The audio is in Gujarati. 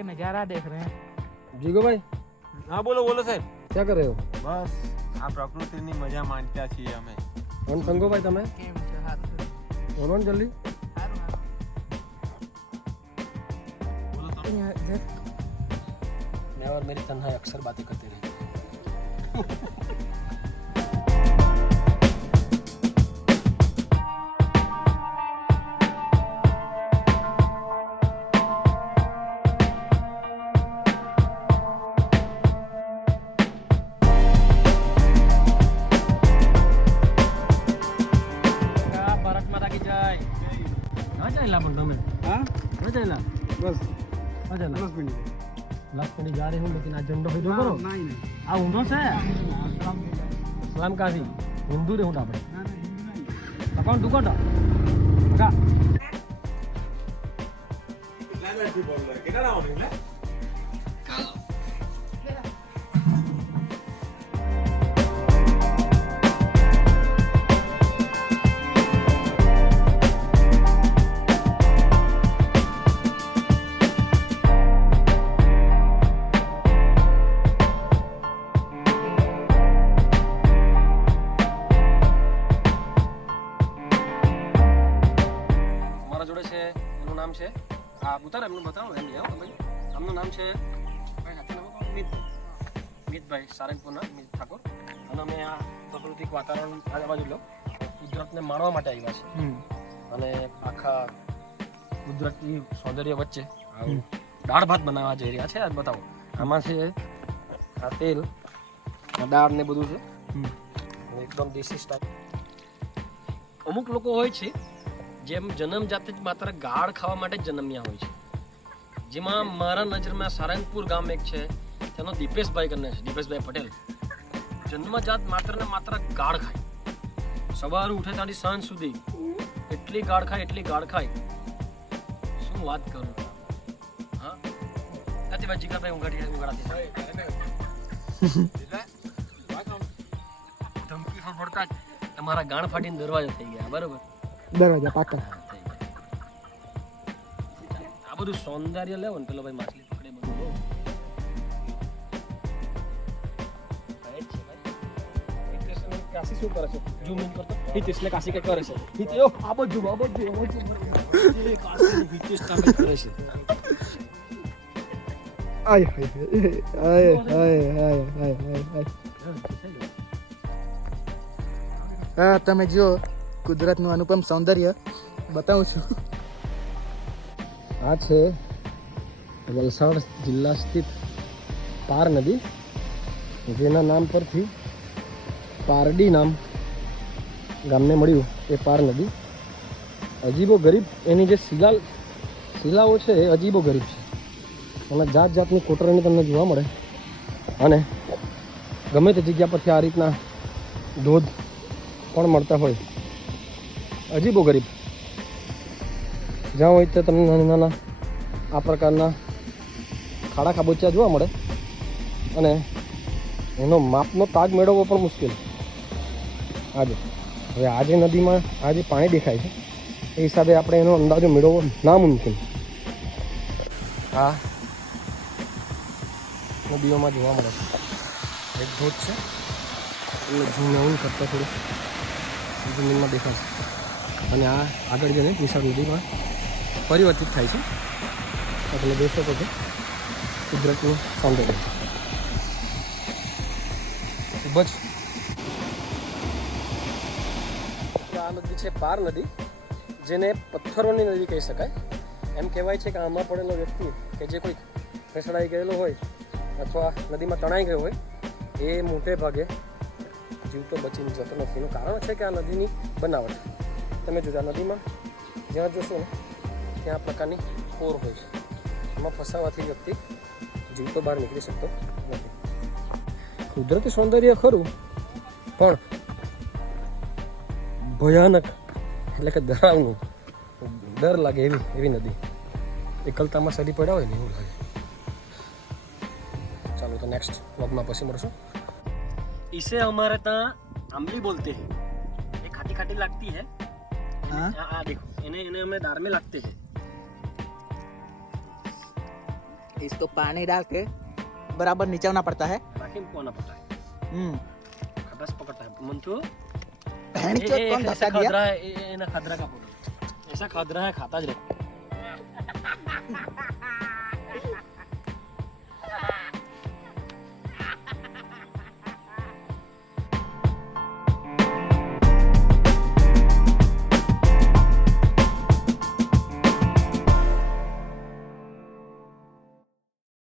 के नज़ारा देख रहे हैं। જીગો ભાઈ, હા બોલો બોલો સાહેબ. ક્યાં કરે હો? બસ આ પ્રકૃતિની મજા માણતા છીએ અમે. અને સંગો ભાઈ તમે કેમ છે? સારું છે. બોલો ને જલ્દી. સારું બોલો તમે. मैं और मेरी तन्हाई अक्सर बातें करते रहते हैं. ભારત માતા કી જય. ના ચાલ્યા પણ તમે? हाँ ના ચાલ્યા? बस ના ચાલ્યા? 10 मिनट लास्ट पड़ी जा रहे हूँ लेकिन आज झंडो फिर करो. नहीं नहीं આ ઊંધો છે. સલામ કાશી હિન્દુ રે હું આપણે ना ना हिंदी नहीं અકાઉન્ટ દુકાન કા કેટલા લાવવાનું એટલે? મારા જોડે છે એનું નામ છે આ ઉતાર એમનું બતાવો એમ નહીં ભાઈ આમનું નામ છે ભાઈ સાચું નામ કહો મિતભાઈ સારંગપુરના મિત ઠાકોર અને અમે આ પ્રાકૃતિક વાતાવરણ આ બાજુ લો કુદરતને માણવા માટે આવ્યા છે અને આખા કુદરતી સૌંદર્ય વચ્ચે આવું દાળ ભાત બનાવવા જઈ રહ્યા છે આજ બતાવો આમાં છે આ તેલ આ દાળ ને બધું છે એકદમ દેશી સ્ટાઇલ અમુક લોકો હોય છે જેમ જન્મ જાતે જ માત્ર ગાળ ખાવા માટે જ જન્મ્યા હોય છે જેમાં મારા નજરમાં સારંગપુર ગામ એક છે તેનો દીપેશભાઈ કરીને છે દીપેશભાઈ પટેલ જન્મજાત માત્ર ને માત્ર ગાળ ખાય સવારે ઉઠે ત્યાંથી સાંજ સુધી એટલી ગાળ ખાય શું વાત કરું હા નથી ભાઈ જીગરભાઈ ઉંઘાડાથી ધમકી ફોડતા જ તમારા ગાણ ફાટીને દરવાજા થઈ ગયા બરોબર दरवाजा पाका આ બધું સૌંદર્ય લેવો ને પેલો ભાઈ માછલી પકડે બધું બહુ ભાઈ છે ભાઈ હિતેશને કાશી શું કરે છે ઝૂમ ઇન કરતો હિતેશને કાશી કે કરે છે હિતેશ આ બધું એ કાશી હિતેશ કામ કરે છે आय हाय हाय हाय हाय हाय हाय हाँ તમે જો કુદરતનું અનુપમ સૌંદર્ય બતાવું છું. આ છે વલસાડ જિલ્લા સ્થિત પાર નદી જેના નામ પરથી પારડી નામ ગામને મળ્યું એ પાર નદી અજીબો ગરીબ એની જે શિલાઓ છે એ અજીબો ગરીબ છે અને જાત જાતની કોતરણી તમને જોવા મળે અને ગમે તે જગ્યા પરથી આ રીતના ધોધ પણ મળતા હોય અજીબો ગરીબ જ્યાં હોય તો તમને નાના નાના આ પ્રકારના ખાડા ખાબોચિયા જોવા મળે અને એનો માપનો તાગ મેળવવો પણ મુશ્કેલ આજે હવે આજે નદીમાં આ જે પાણી દેખાય છે એ હિસાબે આપણે એનો અંદાજો મેળવવો નામુમકિન આ નદીઓમાં જોવા મળે છે એક ધોધ છે એટલે ઝૂમ આઉન કરતાં થોડું જમીનમાં દેખાશે અને આ આગળ જઈને વિશાળ નદીમાં પરિવર્તિત થાય છે એટલે જોઈ શકો છો કુદરતનું સૌંદર્ય ખૂબ જ આ નદી છે પાર નદી જેને પથ્થરોની નદી કહી શકાય એમ કહેવાય છે કે આમાં પડેલો વ્યક્તિ કે જે કોઈ ફસડાઈ ગયેલો હોય અથવા નદીમાં તણાઈ ગયો હોય એ મોટે ભાગે જીવતો બચીને જતો નથી એનું કારણ છે કે આ નદીની બનાવટ તમે જોજો આ નદીમાં જ્યાં જોશો ને ત્યાં આ પ્રકારની કોર હોય છે એમાં ફસાવાથી વ્યક્તિ જીવતો બહાર નીકળી શકતો નથી કુદરતી સૌંદર્ય ખરું પણ ભયાનક એટલે કે ડરાવનું ડર લાગે એવી નદી એકલતામાં સડી પડ્યા હોય ને એવું લાગે ચાલો તો નેક્સ્ટ વ્લોગમાં પછી મળશું इसे हमारे यहाँ आमली बोलते हैं ये खाटी खाटी लगती है देखो इन्हें हमें दार में लगते हैं इसको पानी डाल के बराबर निचवना पड़ता है। बाकी में कोना पड़ता है खदस पकड़ता है मंचू भेड़चोद कौन धसा दिया? खदरा है ये ना खदरा का फोटो ऐसा खदरा है खाता ज